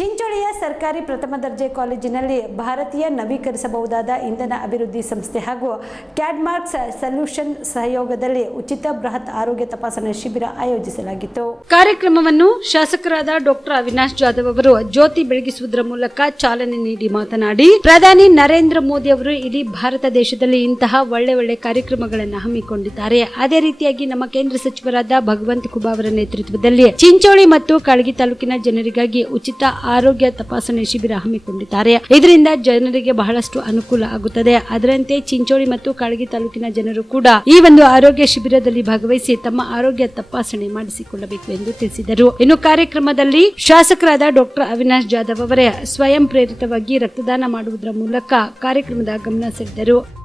ಚಿಂಚೋಳಿಯ ಸರ್ಕಾರಿ ಪ್ರಥಮ ದರ್ಜೆ ಕಾಲೇಜಿನಲ್ಲಿ ಭಾರತೀಯ ನವೀಕರಿಸಬಹುದಾದ ಇಂಧನ ಅಭಿವೃದ್ಧಿ ಸಂಸ್ಥೆ ಹಾಗೂ ಕ್ಯಾಡ್ಮಾರ್ಕ್ಸ್ ಸಲ್ಯೂಷನ್ ಸಹಯೋಗದಲ್ಲಿ ಉಚಿತ ಬೃಹತ್ ಆರೋಗ್ಯ ತಪಾಸಣಾ ಶಿಬಿರ ಆಯೋಜಿಸಲಾಗಿತ್ತು. ಕಾರ್ಯಕ್ರಮವನ್ನು ಶಾಸಕರಾದ ಡಾಕ್ಟರ್ ಅವಿನಾಶ್ ಜಾಧವ್ ಅವರು ಜ್ಯೋತಿ ಬೆಳಗಿಸುವುದರ ಮೂಲಕ ಚಾಲನೆ ನೀಡಿ ಮಾತನಾಡಿ, ಪ್ರಧಾನಿ ನರೇಂದ್ರ ಮೋದಿ ಅವರು ಇಡೀ ಭಾರತ ದೇಶದಲ್ಲಿ ಇಂತಹ ಒಳ್ಳೆ ಒಳ್ಳೆ ಕಾರ್ಯಕ್ರಮಗಳನ್ನು ಹಮ್ಮಿಕೊಂಡಿದ್ದಾರೆ. ಅದೇ ರೀತಿಯಾಗಿ ನಮ್ಮ ಕೇಂದ್ರ ಸಚಿವರಾದ ಭಗವಂತ ಕುಬಾ ಅವರ ನೇತೃತ್ವದಲ್ಲಿ ಚಿಂಚೋಳಿ ಮತ್ತು ಕಳಗಿ ತಾಲೂಕಿನ ಜನರಿಗಾಗಿ ಉಚಿತ ಆರೋಗ್ಯ ತಪಾಸಣೆ ಶಿಬಿರ ಹಮ್ಮಿಕೊಂಡಿದ್ದಾರೆ. ಇದರಿಂದ ಜನರಿಗೆ ಬಹಳಷ್ಟು ಅನುಕೂಲ ಆಗುತ್ತದೆ. ಅದರಂತೆ ಚಿಂಚೋಳಿ ಮತ್ತು ಕಾಳಗಿ ತಾಲೂಕಿನ ಜನರು ಕೂಡ ಈ ಒಂದು ಆರೋಗ್ಯ ಶಿಬಿರದಲ್ಲಿ ಭಾಗವಹಿಸಿ ತಮ್ಮ ಆರೋಗ್ಯ ತಪಾಸಣೆ ಮಾಡಿಸಿಕೊಳ್ಳಬೇಕು ಎಂದು ತಿಳಿಸಿದರು. ಇನ್ನು ಕಾರ್ಯಕ್ರಮದಲ್ಲಿ ಶಾಸಕರಾದ ಡಾಕ್ಟರ್ ಅವಿನಾಶ್ ಜಾಧವ್ ಅವರೇ ಸ್ವಯಂ ಪ್ರೇರಿತವಾಗಿ ರಕ್ತದಾನ ಮಾಡುವುದರ ಮೂಲಕ ಕಾರ್ಯಕ್ರಮದ ಗಮನ ಸೆಳೆದರು.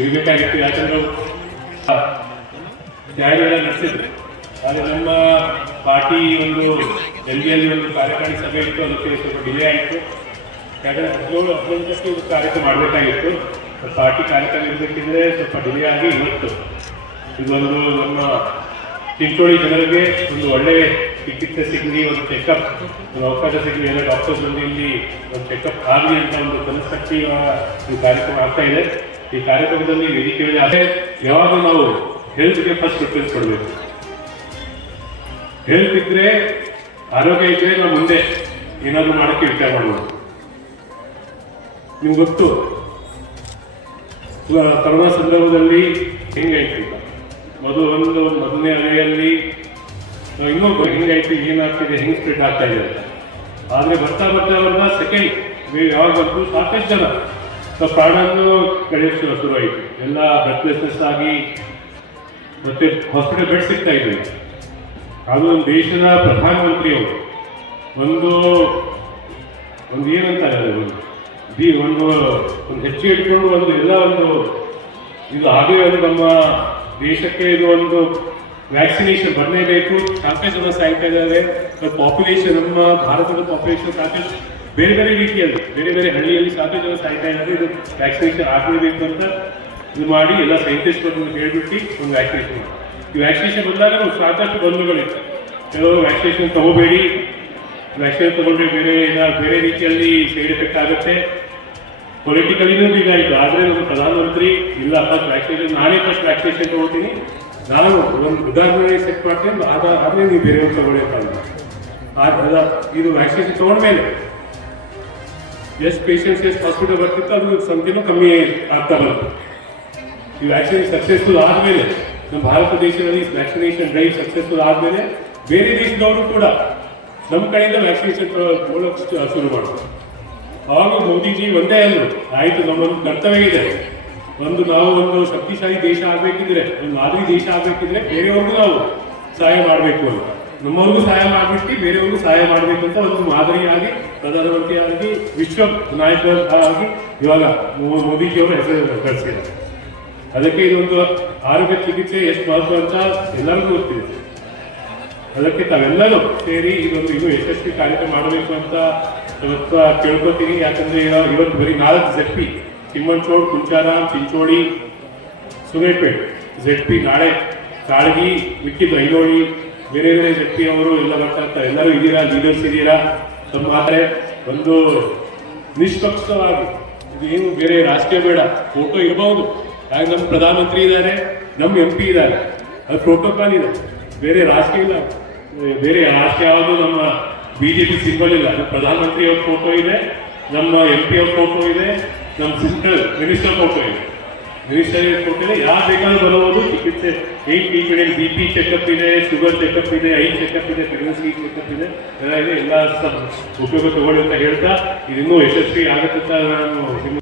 ಇರಬೇಕಾಗಿತ್ತು ಯಾಕಂದ್ರೆ ನ್ಯಾಯಗಳ ನಡೆಸಿದ್ರು. ಆದರೆ ನಮ್ಮ ಪಾರ್ಟಿ ಒಂದು ಡೆಲ್ಲಿಯಲ್ಲಿ ಒಂದು ಕಾರ್ಯಕಾರಿ ಸಭೆ ಇತ್ತು, ಅದಕ್ಕೆ ಸ್ವಲ್ಪ ಡಿಲೇ ಆಯಿತು. ಯಾಕಂದರೆ ಹದಿನೇಳು, ಹದಿನೆಂಟಕ್ಕೆ ಒಂದು ಕಾರ್ಯಕ್ರಮ ಮಾಡಬೇಕಾಗಿತ್ತು. ಪಾರ್ಟಿ ಕಾರ್ಯಕ್ರಮ ಇರಬೇಕಿದ್ರೆ ಸ್ವಲ್ಪ ಡಿಲೇ ಆಗಿ ಇವತ್ತು ಇದೊಂದು ನಮ್ಮ ಚಿಂಚೋಳಿ ಜನರಿಗೆ ಒಂದು ಒಳ್ಳೆ ಚಿಕಿತ್ಸೆ ಸಿಗಲಿ ಒಂದು ಚೆಕಪ್ ಒಂದು ಅವಕಾಶ ಸಿಗಲಿ ಎಲ್ಲ ಡಾಕ್ಟರ್ಸ್ ಬಂದು ಇಲ್ಲಿ ಒಂದು ಚೆಕಪ್ ಆಗಲಿ ಅಂತ ಒಂದು ಕನಸಕ್ತಿ ಈ ಕಾರ್ಯಕ್ರಮ ಆಗ್ತಾ ಇದೆ. ಈ ಕಾರ್ಯಕ್ರಮದಲ್ಲಿ ವೇದಿಕೆ ಅದೇ ಯಾವಾಗ ನಾವು ಹೆಲ್ತ್ಗೆ ಫಸ್ಟ್ ಪ್ರಿಫರೆನ್ಸ್ ಕೊಡಬೇಕು. ಹೆಲ್ತ್ ಇದ್ರೆ ಆರೋಗ್ಯ ಇದ್ರೆ ನಾವು ಮುಂದೆ ಏನಾದರೂ ಮಾಡೋಕ್ಕೆ ವಿಚಾರ ಮಾಡ್ಬೋದು. ನಿಮ್ಗೆ ಗೊತ್ತು? ಕೊರೋನಾ ಸಂದರ್ಭದಲ್ಲಿ ಈಗ ಮೊದಲು ಒಂದು, ಮೊದಲನೇ ಅಲೆಯಲ್ಲಿ ಇನ್ನೊಬ್ಬ ಹೆಂಗಾಯ್ತು ಏನಾಗ್ತಿದೆ, ಹೆಂಗೆ ಸ್ಪ್ರೆಡ್ ಆಗ್ತಾ ಇದೆ ಆದರೆ ಬರ್ತಾ ಬರ್ತಾ ಬರ್ತಾ ಸೆಕೆಂಡ್ ವೇವ್ ಯಾವಾಗ ಬಂತು, ಸಾಕಷ್ಟು ಜನ. ಸೊ ಪ್ರಾಣವನ್ನು ಕಳೆಯೋಕ್ಕೆ ಶುರುವಾಯಿತು ಎಲ್ಲ ಬ್ರೆತ್ಲೆಸ್ನೆಸ್ ಆಗಿ ಮತ್ತೆ ಹಾಸ್ಪಿಟಲ್ ಬೆಡ್ ಸಿಗ್ತಾ ಇದ್ವಿ. ಅದು ಒಂದು ದೇಶದ ಪ್ರಧಾನಮಂತ್ರಿಯವರು ಒಂದು ಒಂದು ಏನಂತಾರೆ ಅದು ದಿ ಒಂದು ಒಂದು ಹೆಚ್ಚು ಇಟ್ಕೊಂಡು ಒಂದು ಎಲ್ಲ ಒಂದು ಇದು ಆಗಲಿ ಒಂದು ನಮ್ಮ ದೇಶಕ್ಕೆ ಇದು ಒಂದು ವ್ಯಾಕ್ಸಿನೇಷನ್ ಬರಲೇಬೇಕು ಸಾಕಷ್ಟು ಜನ ಸಾಯ್ತಾ ಇದ್ದಾರೆ ಪಾಪ್ಯುಲೇಷನ್ ನಮ್ಮ ಭಾರತದ ಪಾಪ್ಯುಲೇಷನ್ ಸಾಕಷ್ಟು ಬೇರೆ ಬೇರೆ ರೀತಿಯಲ್ಲಿ, ಬೇರೆ ಬೇರೆ ಹಳ್ಳಿಯಲ್ಲಿ ಸಾಕಷ್ಟು ಜನ ಸಾಯ್ತಾ ಇದ್ದಾರೆ ಇದು ವ್ಯಾಕ್ಸಿನೇಷನ್ ಆಗಲೇಬೇಕು ಅಂತ ಇದು ಮಾಡಿ ಎಲ್ಲ ಸೈಂಟಿಸ್ಟ್ ಬಂದು ಹೇಳ್ಬಿಟ್ಟು ಒಂದು ವ್ಯಾಕ್ಸಿನೇಷನ್ ಈ ವ್ಯಾಕ್ಸಿನೇಷನ್ ಬಂದಾಗ ನಾವು ಸಾಕಷ್ಟು ಬಂಧುಗಳಿತ್ತು ಕೆಲವರು ವ್ಯಾಕ್ಸಿನೇಷನ್ ತಗೋಬೇಡಿ ವ್ಯಾಕ್ಸಿನ್ ತಗೊಂಡ್ರೆ ಬೇರೆ ಏನಾದ್ರು ಬೇರೆ ರೀತಿಯಲ್ಲಿ ಸೈಡ್ ಎಫೆಕ್ಟ್ ಆಗುತ್ತೆ. ಪೊಲಿಟಿಕಲಿನೂ ಇದಾಯಿತು ಆದರೆ ನಮ್ಮ ಪ್ರಧಾನಮಂತ್ರಿ, ಇಲ್ಲ ಫಸ್ಟ್ ವ್ಯಾಕ್ಸಿನೇಷನ್ ನಾನೇ ಫಸ್ಟ್ ವ್ಯಾಕ್ಸಿನೇಷನ್ ತಗೋತೀನಿ. ನಾನು ಒಂದು ಉದಾಹರಣೆ ಸೆಟ್ ಮಾಡ್ತೇನೆ ಅದ ಆದ್ಮೇಲೆ ನೀವು ಬೇರೆಯವ್ರು ತಗೊಳ್ಳಿ ಆದ ಇದು ವ್ಯಾಕ್ಸಿನೇಷನ್ ತಗೊಂಡ್ಮೇಲೆ ಎಷ್ಟು ಪೇಷಂಟ್ಸ್ ಎಷ್ಟು ಹಾಸ್ಪಿಟಲ್ ಬರ್ತಿತ್ತು ಅದು ಸಂಖ್ಯೆನೂ ಕಮ್ಮಿ ಆಗ್ತಾ ಬಂತು ಈ ವ್ಯಾಕ್ಸಿನ್ ಸಕ್ಸಸ್ಫುಲ್ ಆದಮೇಲೆ, ನಮ್ಮ ಭಾರತ ದೇಶದಲ್ಲಿ ವ್ಯಾಕ್ಸಿನೇಷನ್ ಡ್ರೈವ್ ಸಕ್ಸಸ್ಫುಲ್ ಆದಮೇಲೆ ಬೇರೆ ದೇಶದವರು ಕೂಡ ನಮ್ಮ ಕಡೆಯಿಂದ ವ್ಯಾಕ್ಸಿನೇಷನ್ ಶುರು ಮಾಡ್ತಾರೆ. ಆವಾಗ ಮೋದಿಜಿ ಒಂದೇ ಅಲ್ಲ. ಆಯ್ತು ನಮ್ಮ ಕರ್ತವ್ಯ ಇದೆ. ಒಂದು ನಾವು ಒಂದು ಶಕ್ತಿಶಾಲಿ ದೇಶ ಆಗಬೇಕಿದ್ರೆ, ಒಂದು ಮಾದರಿ ದೇಶ ಆಗಬೇಕಿದ್ರೆ ಬೇರೆಯವ್ರಿಗೂ ನಾವು ಸಹಾಯ ಮಾಡಬೇಕು ಅಂತ. ನಮ್ಮವ್ರಿಗೂ ಸಹಾಯ ಮಾಡಿಬಿಟ್ಟು ಬೇರೆಯವ್ರಿಗೂ ಸಹಾಯ ಮಾಡಬೇಕು ಅಂತ ಒಂದು ಮಾದರಿಯಾಗಿ, ಪ್ರಧಾನಮಂತ್ರಿಯಾಗಿ, ವಿಶ್ವ ನಾಯಕ ಆಗಿ ಇವಾಗ ಮೋದಿಜಿಯವರು ಹೆಸರು ಕಳಿಸಿದ್ದಾರೆ ಅದಕ್ಕೆ ಇದೊಂದು ಆರೋಗ್ಯ ಚಿಕಿತ್ಸೆ ಎಷ್ಟು ಮಹತ್ವ ಅಂತ ಎಲ್ಲರಿಗೂ ಗೊತ್ತಿದೆ. ಅದಕ್ಕೆ ತಾವೆಲ್ಲರೂ ಸೇರಿ ಇದೊಂದು ಇನ್ನೂ ಯಶಸ್ವಿ ಕಾರ್ಯಕ್ರಮ ಮಾಡಬೇಕು ಅಂತ ಇವತ್ತು ಕೇಳ್ಕೊತೀನಿ. ಯಾಕಂದ್ರೆ ಇವತ್ತು ಬರೀ ನಾಲ್ಕು Z P Timmannachod Kuncharam, Chincholi Sunepet Z P ನಾಳೆ ಕಾಳಗಿ ಮಿಕ್ಕಿದ್ದು ಐನೋಳಿ ಬೇರೆ ಬೇರೆ ಜೆಡ್ ಪಿ ಅವರು ಎಲ್ಲ ಬರ್ತಾ ಇರ್ತಾರೆ. ಎಲ್ಲರೂ ಇದ್ದೀರಾ ಲೀಡರ್ಸ್ ಇದ್ದೀರಾ ತಮ್ಮ ಆದರೆ ಒಂದು ನಿಷ್ಪಕ್ಷವಾಗಿ, ಇದು ಏನು ಬೇರೆ ರಾಜಕೀಯ ಬೇಡ ಫೋಟೋ ಇರಬಹುದು. ಹಾಗೆ ನಮ್ಮ ಪ್ರಧಾನಮಂತ್ರಿ ಇದ್ದಾರೆ ನಮ್ಮ ಎಂ ಪಿ ಇದ್ದಾರೆ. ಅದು ಪ್ರೋಟೋಕಾಲ್ ಇದೆ. ಬೇರೆ ರಾಜಕೀಯ ಇಲ್ಲ. ಬೇರೆ ರಾಷ್ಟ್ರ ಯಾವುದು ನಮ್ಮ ಬಿಜೆಪಿ ಸಿಂಬಲ್ ಇಲ್ಲ. ಪ್ರಧಾನಮಂತ್ರಿ ಅವ್ರ ಫೋಟೋ ಇದೆ, ನಮ್ಮ ಎಂ ಪಿ ಅವ್ರ ಫೋಟೋ ಇದೆ. ನಮ್ಮ ಸಿಸ್ಟರ್ ಮಿನಿಸ್ಟರ್ ಇದೆ ಮಿನಿಸ್ಟರ್ ಇದೆ ಯಾರು ಬೇಕಾದ್ರೂ ಬರಬಹುದು. ಚಿಕಿತ್ಸೆ at treatment B P checkup ಇದೆ ಶುಗರ್ ಚೆಕಪ್ ಇದೆ ಐ ಚೆಕಪ್ ಇದೆ ಪ್ರೆಗ್ನೆನ್ಸಿ ಚೆಕಪ್ ಇದೆ. ಎಲ್ಲ ಇದೆ ಎಲ್ಲ ಉಪಯೋಗ ತಗೊಳ್ಳಿ ಅಂತ ಹೇಳ್ತಾ ಇದಿನ್ನೂ ಯಶಸ್ವಿ ಆಗುತ್ತೆ ನಾನು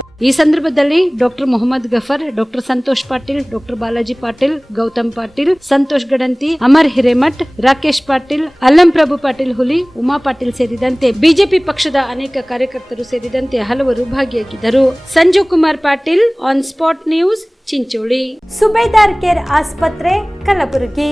ಈ ಸಂದರ್ಭದಲ್ಲಿ doctor Mohammed Gafar, doctor Santosh Patil, doctor Balaji Patil, Gautam Patil, Santosh Gadanti, Amar Hiremath, Rakesh Patil, Allam Prabhu Patil Huli, Uma Patil ಸೇರಿದಂತೆ ಬಿಜೆಪಿ ಪಕ್ಷದ ಅನೇಕ ಕಾರ್ಯಕರ್ತರು ಸೇರಿದಂತೆ ಹಲವರು ಭಾಗಿಯಾಗಿದ್ದರು. Sanjeev Kumar Patil on spot news Chincholi. Subedar care ಆಸ್ಪತ್ರೆ, ಕಲಬುರಗಿ.